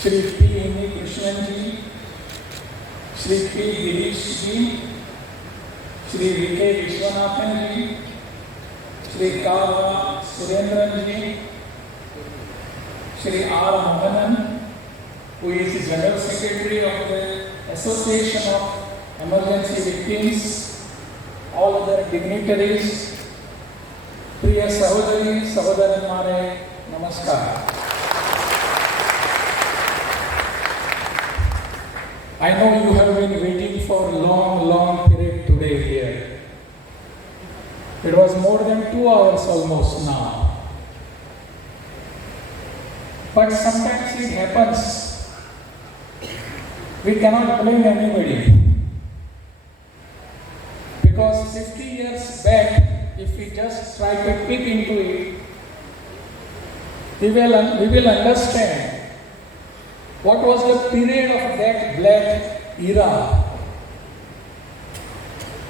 Shri P. Krishnan ji, Shri P. Girish ji, Shri V.K. Vishwanath ji, Shri K. Surendran ji, Shri R. Mohanan, who is the General Secretary of the Association of Emergency Victims, all other dignitaries, Priya Sahodari, Sahodaranmare, Namaskar. I know you have been waiting for a long period today here. It was more than 2 hours almost now. But sometimes it happens. We cannot blame anybody. Because 50 years back, if we just try to peek into it, we will understand what was the period of that black era.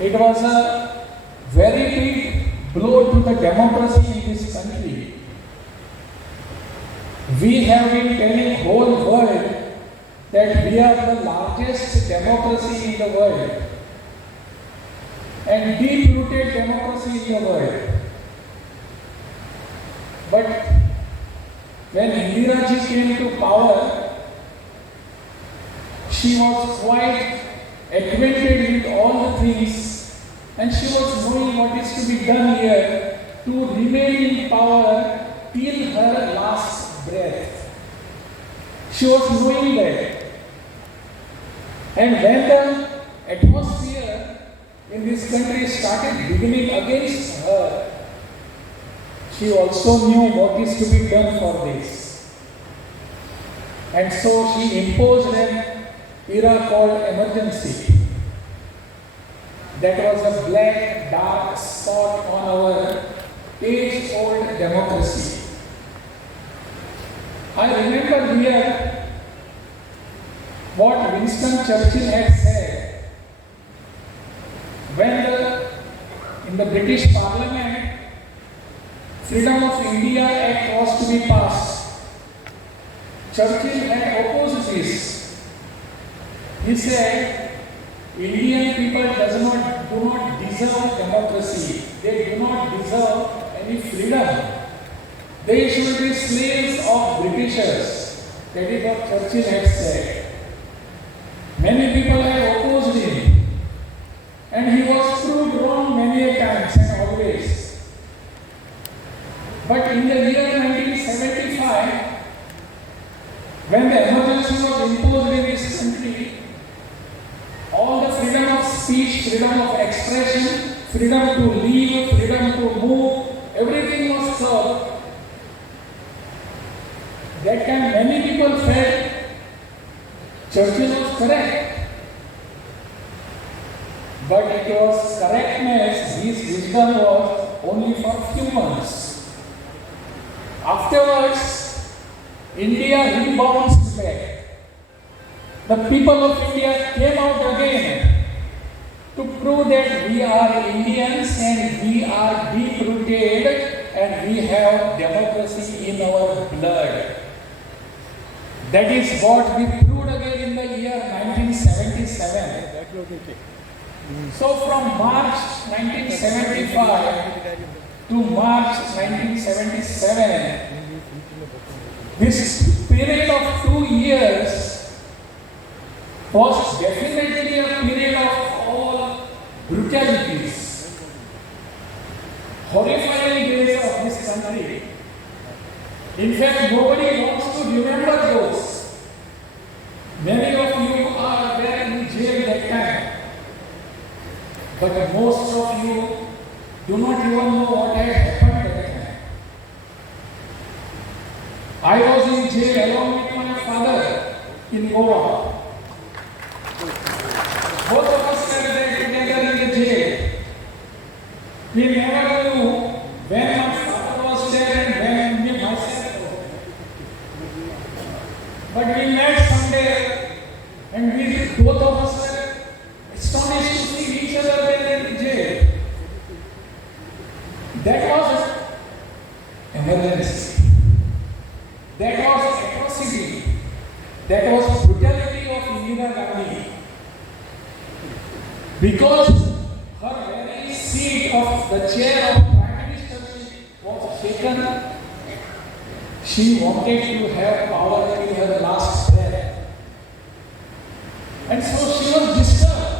It was a very big blow to the democracy in this country. We have been telling the whole world that we are the largest democracy in the world and deep-rooted democracy in the world. But when Indira ji came to power, she was quite acquainted with all the things and she was knowing what is to be done here to remain in power till her last breath. She was knowing that. And when the atmosphere in this country started beginning against her, she also knew what is to be done for this. And so she imposed an era called emergency. That was a black, dark spot on our age-old democracy. I remember here what Winston Churchill had said when in the British Parliament, Freedom of India Act was to be passed. Churchill had opposed this. He said, Indian people do not deserve democracy. They do not deserve any freedom. They should be slaves of Britishers. That is what Churchill had said. Many people had opposed him. And he was proved wrong many a times and always. But in the year 1975, when the emergency was imposed in this country, all the freedom of speech, freedom of expression, freedom to leave, freedom to move, everything was served. That time many people felt Churchill was correct. But it was correctness, his wisdom was only for a few months. Afterwards, India rebounds back. The people of India came out again to prove that we are Indians and we are deep-rooted and we have democracy in our blood. That is what we proved again in the year 1977. So from March 1975 to March 1977, this period of 2 years was definitely a period of all brutalities, horrifying days of this country. In fact, nobody wants to remember those. Many of you are there in jail that time. But most of you do not even know what had happened that time. I was in jail along with my father in Goa. Both of us were there together in the jail. We never knew when my father was there and when me myself was there. But we met someday and both of us were astonished to see each other there in jail. That was emergency. That was atrocity. That was brutality of Indira Gandhi. Because her very seat of the chair of Prime Ministership was taken, she wanted to have power till her last breath. And so she was disturbed.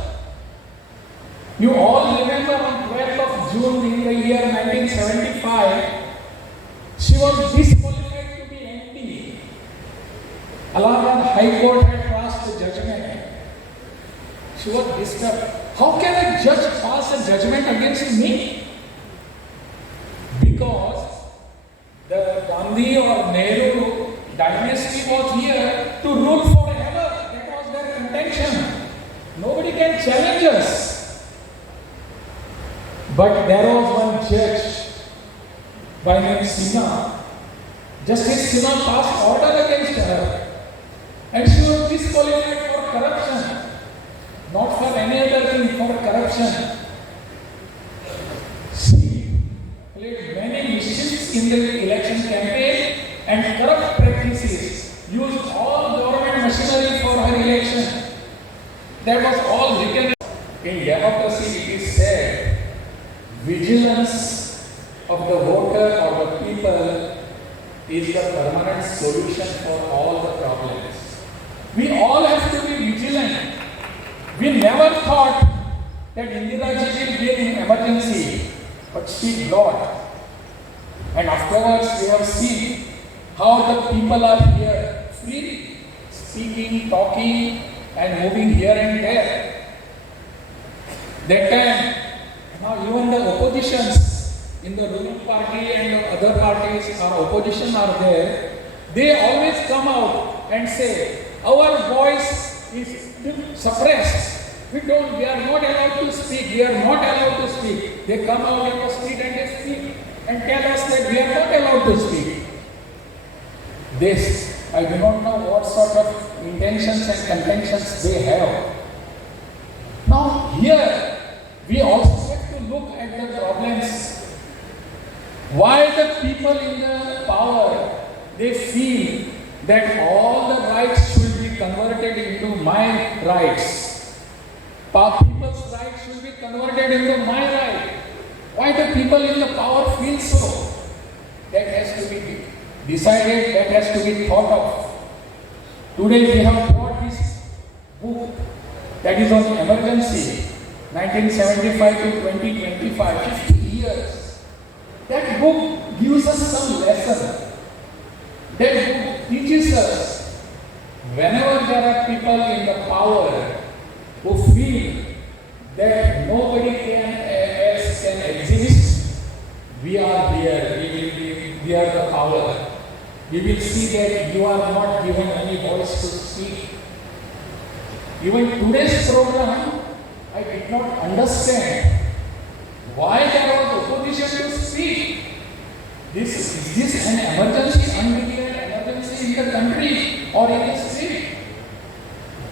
You all remember on 12th of June in the year 1975, she was disqualified to be MP. Allahabad High Court had passed the judgment. She was disturbed. How can a judge pass a judgment against me? Because the Gandhi or Nehru dynasty was here to rule forever. That was their contention. Nobody can challenge us. But there was one judge by name Sinha. Justice Sinha passed order against her. And she was disqualified for corruption. Not for any other thing, for corruption. She played many mischiefs in the election campaign and corrupt practices, used all government machinery for her election. That was all written. In democracy, it is said, vigilance of the voter or the people is the permanent solution for all the problems. We all have to be vigilant. We never thought that Indira ji will be in emergency, but she brought. And afterwards, we have seen how the people are here, freely speaking, talking, and moving here and there. That time, now even the oppositions in the ruling party and the other parties, our opposition are there, they always come out and say, our voice is suppressed. We are not allowed to speak. We are not allowed to speak. They come out in the street and they speak and tell us that we are not allowed to speak. This, I do not know what sort of intentions and contentions they have. Now here, we also have to look at the problems. Why the people in the power, they feel that all the rights should be converted into my rights. People's rights should be converted into my right. Why the people in the power feel so? That has to be decided, that has to be thought of. Today we have brought this book that is on emergency, 1975 to 2025, 50 years. That book gives us some lesson. That book teaches us whenever there are people in the power who feel that nobody else can exist, we are here, we are the power. We will see that you are not given any voice to speak. Even today's program, I did not understand why there was opposition to speak. Is this an emergency, undeclared emergency in the country or in the state?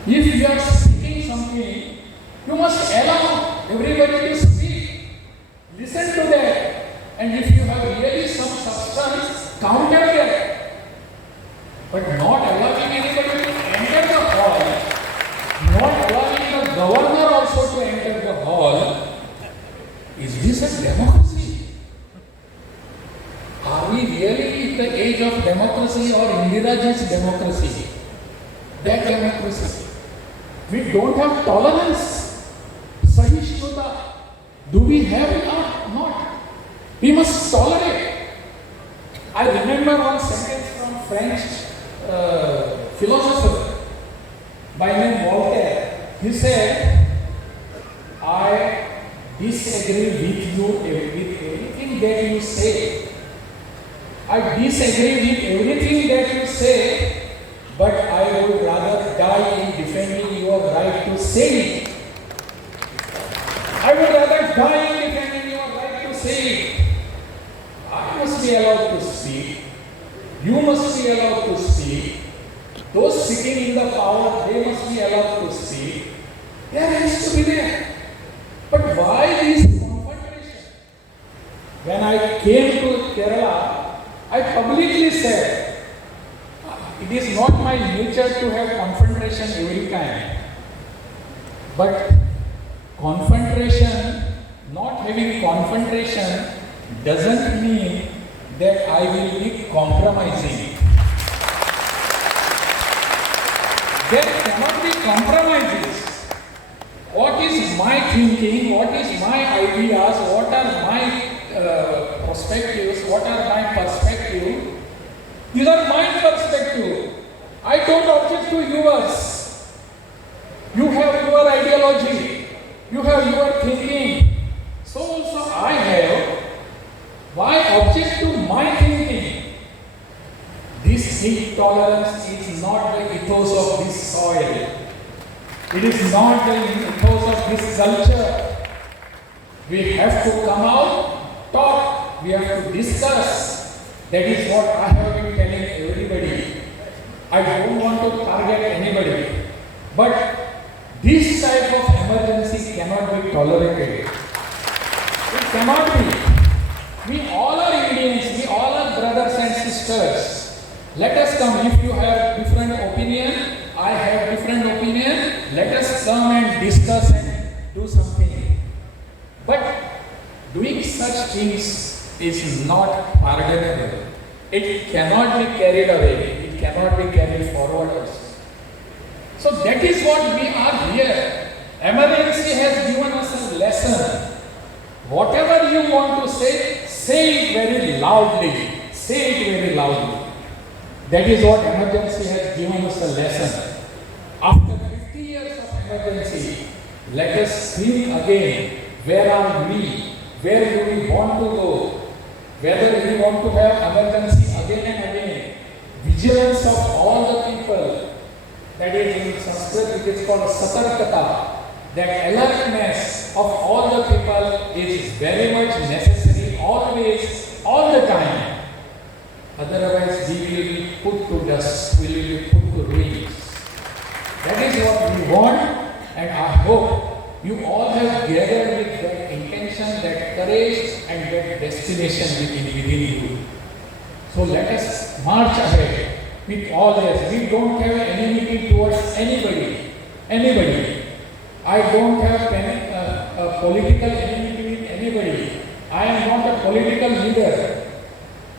If you are speaking something, you must allow everybody to speak. Listen to that. And if you have really some substance, counter that. But not allowing anybody to enter the hall, not allowing the governor also to enter the hall, is this a democracy? Are we really in the age of democracy or Indiraji's democracy? That democracy. We don't have tolerance. Sahishnutta. Do we have it or not? We must tolerate. I remember one sentence from French philosopher by name Voltaire. He said, I disagree with you with everything that you say. I disagree with everything that you say, but I would rather die in defending your right to say it. I would rather die in defending your right to say it. I must be allowed to speak. You must be allowed to speak. Those sitting in the power, they must be allowed to speak. There has to be there. But why this confrontation? When I came to Kerala, I publicly said, It is not my nature to have confrontation every time. But confrontation, not having confrontation doesn't mean that I will be compromising. There cannot be compromises. What is my thinking, what is my ideas, what are my perspectives, what are my perspectives? These are my perspectives. I don't object to yours. You have your ideology. You have your thinking. So also I have. Why object to my thinking? This intolerance is not the ethos of this soil. It is not the ethos of this culture. We have to come out, talk, we have to discuss. That is what I have been telling everybody. I don't want to target anybody. But this type of emergency cannot be tolerated. It cannot be. We all are Indians, we all are brothers and sisters. Let us come. If you have different opinion, I have different opinion, let us come and discuss and do something. But doing such things is not pardonable. It cannot be carried away. It cannot be carried forward also. So that is what we are here. Emergency has given us a lesson. Whatever you want to say it very loudly. Say it very loudly. That is what emergency has given us a lesson. After 50 years of emergency, let us think again, where are we? Where do we want to go? Whether we want to have emergency again and again. Vigilance of all the people, that is in Sanskrit it is called satarkata. That alertness of all the people is very much necessary always, all the time. Otherwise, we will be put to dust, we will be put to ruins. That is what we want, and I hope you all have gathered with that intention, that courage, and that destination within you. So let us march ahead with all this. We don't have enmity towards anybody. I don't have a political enmity with anybody. I am not a political leader.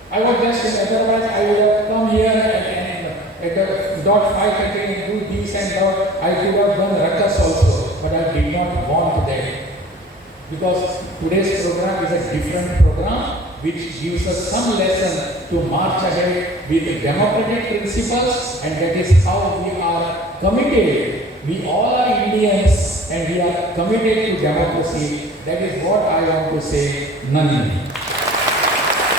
I was just, otherwise I would have come here and dot 5:30 and do this and that. I could have done ruckus also, but I did not want that. Because today's program is a different program which gives us some lesson to march ahead with democratic principles, and that is how we are committed. We all are Indians and we are committed to democracy. That is what I want to say. Nandi.